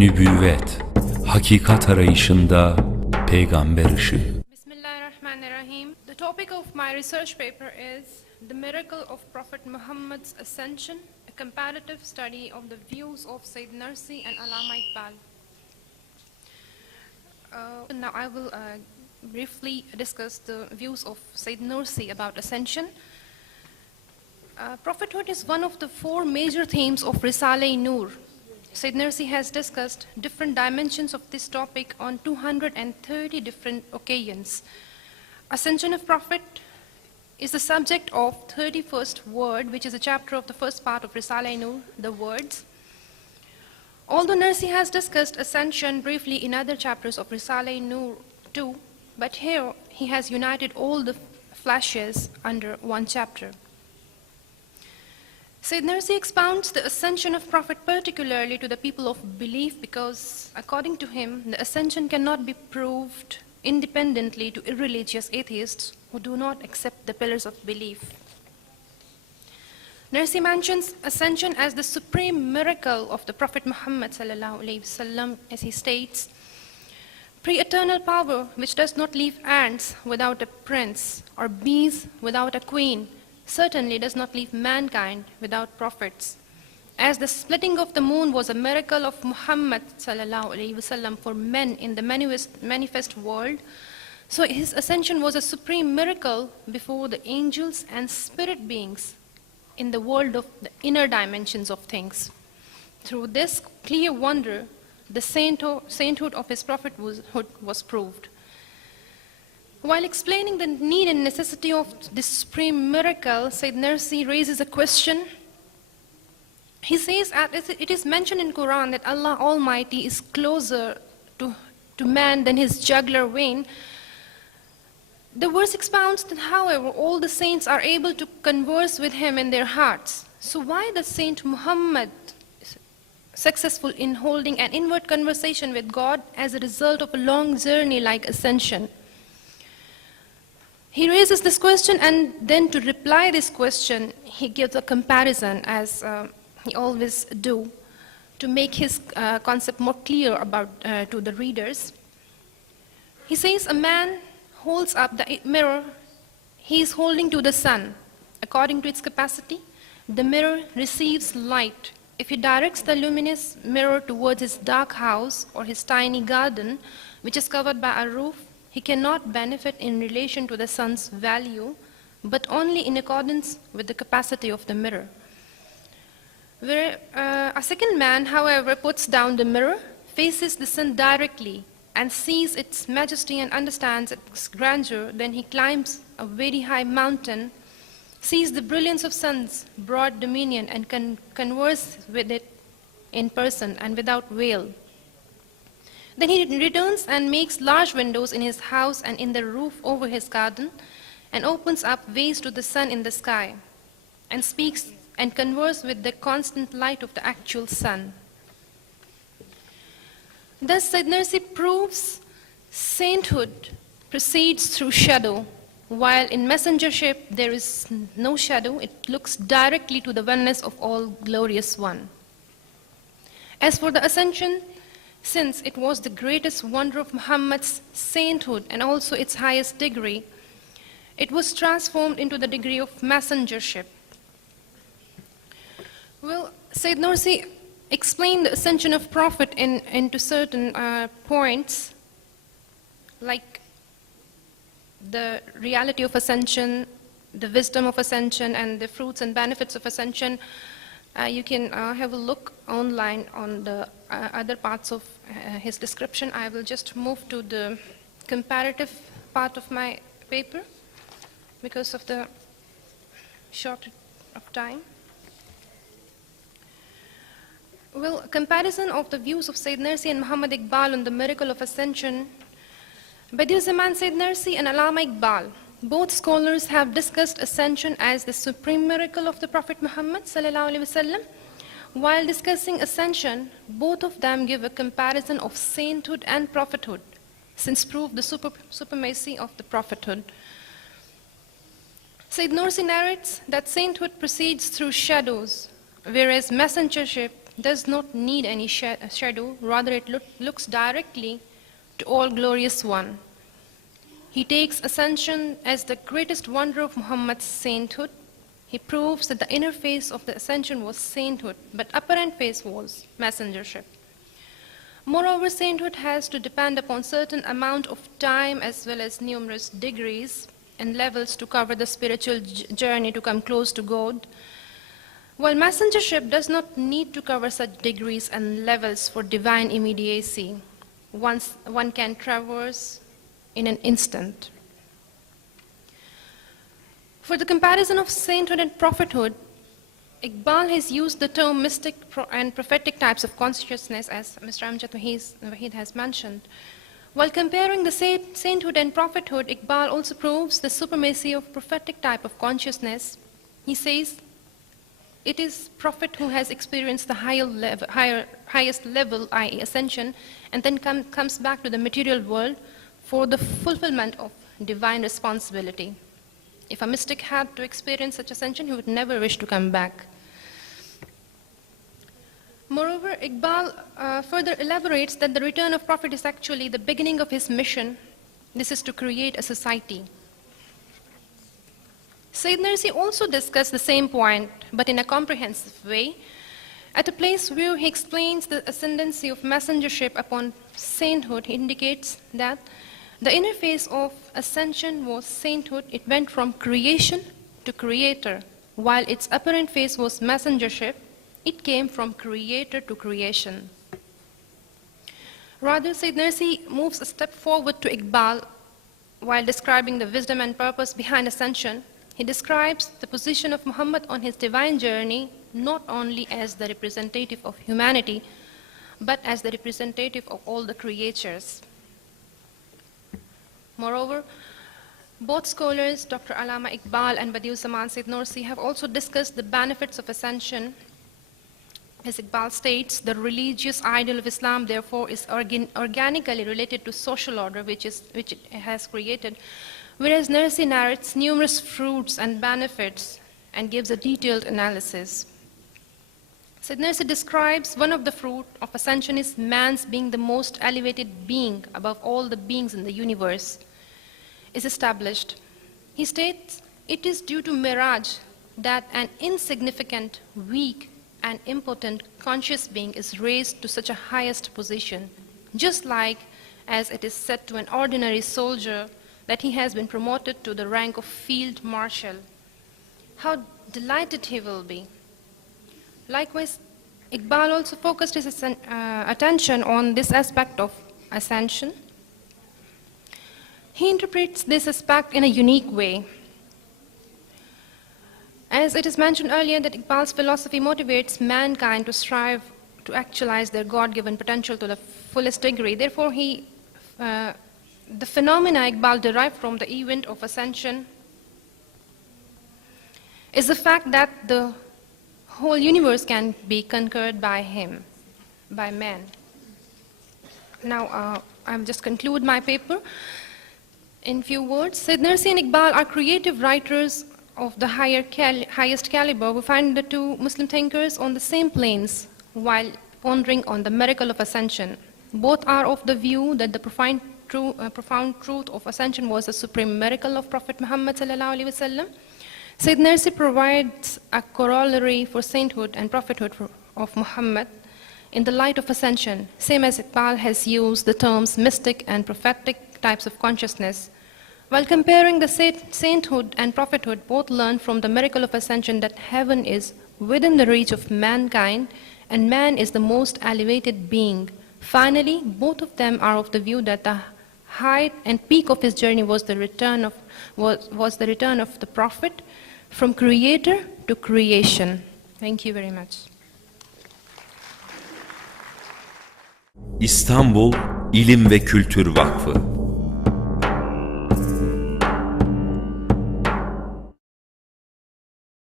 Nübüvvet, hakikat arayışında peygamber ışığı. Bismillahirrahmanirrahim. The topic of my research paper is The Miracle of Prophet Muhammad's Ascension, a comparative study of the views of Sayyid Nursi and Allama İkbal. Now I will briefly discuss the views of Sayyid Nursi about Ascension. Prophethood is one of the four major themes of Risale-i-Nur. Sayyid Nursi has discussed different dimensions of this topic on 230 different occasions. Ascension of Prophet is the subject of 31st word, which is a chapter of the first part of Risale-i-Nur, the words. Although Nursi has discussed Ascension briefly in other chapters of Risale-i-Nur too, but here he has united all the flashes under one chapter. Sayyid Nursi expounds the ascension of Prophet particularly to the people of belief because, according to him, the ascension cannot be proved independently to irreligious atheists who do not accept the pillars of belief. Nursi mentions ascension as the supreme miracle of the Prophet Muhammad ﷺ, as he states, pre-eternal power which does not leave ants without a prince or bees without a queen, certainly does not leave mankind without prophets. As the splitting of the moon was a miracle of Muhammad ﷺ for men in the manifest world, so his ascension was a supreme miracle before the angels and spirit beings in the world of the inner dimensions of things. Through this clear wonder, the sainthood of his prophethood was proved. While explaining the need and necessity of this supreme miracle, Sayyid Nursi raises a question. He says that it is mentioned in Quran that Allah Almighty is closer to man than his jugular vein. The verse expounds that, however, all the saints are able to converse with him in their hearts. So why the Saint Muhammad successful in holding an inward conversation with God as a result of a long journey like ascension? He raises this question, and then to reply this question, he gives a comparison, as he always do, to make his concept more clear to the readers. He says a man holds up the mirror he is holding to the sun. According to its capacity, the mirror receives light. If he directs the luminous mirror towards his dark house or his tiny garden, which is covered by a roof, he cannot benefit in relation to the sun's value, but only in accordance with the capacity of the mirror. Where a second man, however, puts down the mirror, faces the sun directly, and sees its majesty and understands its grandeur, then he climbs a very high mountain, sees the brilliance of sun's broad dominion, and can converse with it in person and without veil. Then he returns and makes large windows in his house and in the roof over his garden, and opens up ways to the sun in the sky, and speaks and converses with the constant light of the actual sun. Thus, Sayyid Nursi proves sainthood proceeds through shadow, while in messengership there is no shadow. It looks directly to the oneness of all glorious one. As for the ascension, since it was the greatest wonder of Muhammad's sainthood and also its highest degree, it was transformed into the degree of messengership. Well, Sayyid Nursi explained the ascension of Prophet into certain points, like the reality of ascension, the wisdom of ascension, and the fruits and benefits of ascension. You can have a look online on the other parts of his description. I will just move to the comparative part of my paper because of the shortage of time. Well, comparison of the views of Sayyid Nursi and Muhammad Iqbal on the miracle of ascension. Badiuzzzaman Sayyid Nursi and Allama Iqbal, both scholars have discussed ascension as the supreme miracle of the Prophet Muhammad ﷺ. While discussing ascension, both of them give a comparison of sainthood and prophethood, since prove the supremacy of the prophethood. Sayyid Nursi narrates that sainthood proceeds through shadows, whereas messengership does not need any shadow, rather it looks directly to all glorious one. He takes ascension as the greatest wonder of Muhammad's sainthood. He proves that the inner face of the ascension was sainthood, but apparent face was messengership. Moreover, sainthood has to depend upon certain amount of time as well as numerous degrees and levels to cover the spiritual journey to come close to God, while messengership does not need to cover such degrees and levels for divine immediacy. One can traverse in an instant. For the comparison of sainthood and prophethood, Iqbal has used the term mystic and prophetic types of consciousness, as Mr. Amjad Waheed has mentioned. While comparing the sainthood and prophethood, Iqbal also proves the supremacy of prophetic type of consciousness. He says, it is prophet who has experienced the highest level, i.e. ascension, and then comes back to the material world for the fulfillment of divine responsibility. If a mystic had to experience such ascension, he would never wish to come back. Moreover, Iqbal further elaborates that the return of Prophet is actually the beginning of his mission. This is to create a society. Sayyid Nursi also discussed the same point, but in a comprehensive way, at a place where he explains the ascendancy of messengership upon sainthood. He indicates that the inner phase of ascension was sainthood. It went from creation to creator, while its apparent phase was messengership. It came from creator to creation. Rather, Sayyid Nursi moves a step forward to Iqbal while describing the wisdom and purpose behind ascension. He describes the position of Muhammad on his divine journey not only as the representative of humanity, but as the representative of all the creatures. Moreover, both scholars, Dr. Allama Iqbal and Badiuzzzaman Sayyid Nursi, have also discussed the benefits of ascension. As Iqbal states, the religious ideal of Islam, therefore, is organically related to social order which it has created, whereas Nursi narrates numerous fruits and benefits and gives a detailed analysis. Sayyid Nursi describes one of the fruit of ascension is man's being the most elevated being above all the beings in the universe is established. He states, it is due to Miraç that an insignificant, weak, and impotent conscious being is raised to such a highest position, just like as it is said to an ordinary soldier that he has been promoted to the rank of field marshal. How delighted he will be. Likewise, Iqbal also focused his attention on this aspect of ascension. He interprets this aspect in a unique way. As it is mentioned earlier that Iqbal's philosophy motivates mankind to strive to actualize their God-given potential to the fullest degree. Therefore, the phenomena Iqbal derived from the event of ascension is the fact that the whole universe can be conquered by him, by man. Now, I'll just conclude my paper in few words. Sayyid Nursi and Iqbal are creative writers of the highest caliber. We find the two Muslim thinkers on the same planes while pondering on the miracle of ascension. Both are of the view that the profound truth of ascension was a supreme miracle of Prophet Muhammad sallallahu alaihi wasallam. Sayyid Nursi provides a corollary for sainthood and prophethood of Muhammad in the light of ascension, same as Iqbal has used the terms mystic and prophetic types of consciousness. While comparing the sainthood and prophethood, both learn from the miracle of ascension that heaven is within the reach of mankind and man is the most elevated being. Finally, both of them are of the view that the height and peak of his journey was the return of the prophet from creator to creation. Thank you very much. İstanbul İlim ve Kültür Vakfı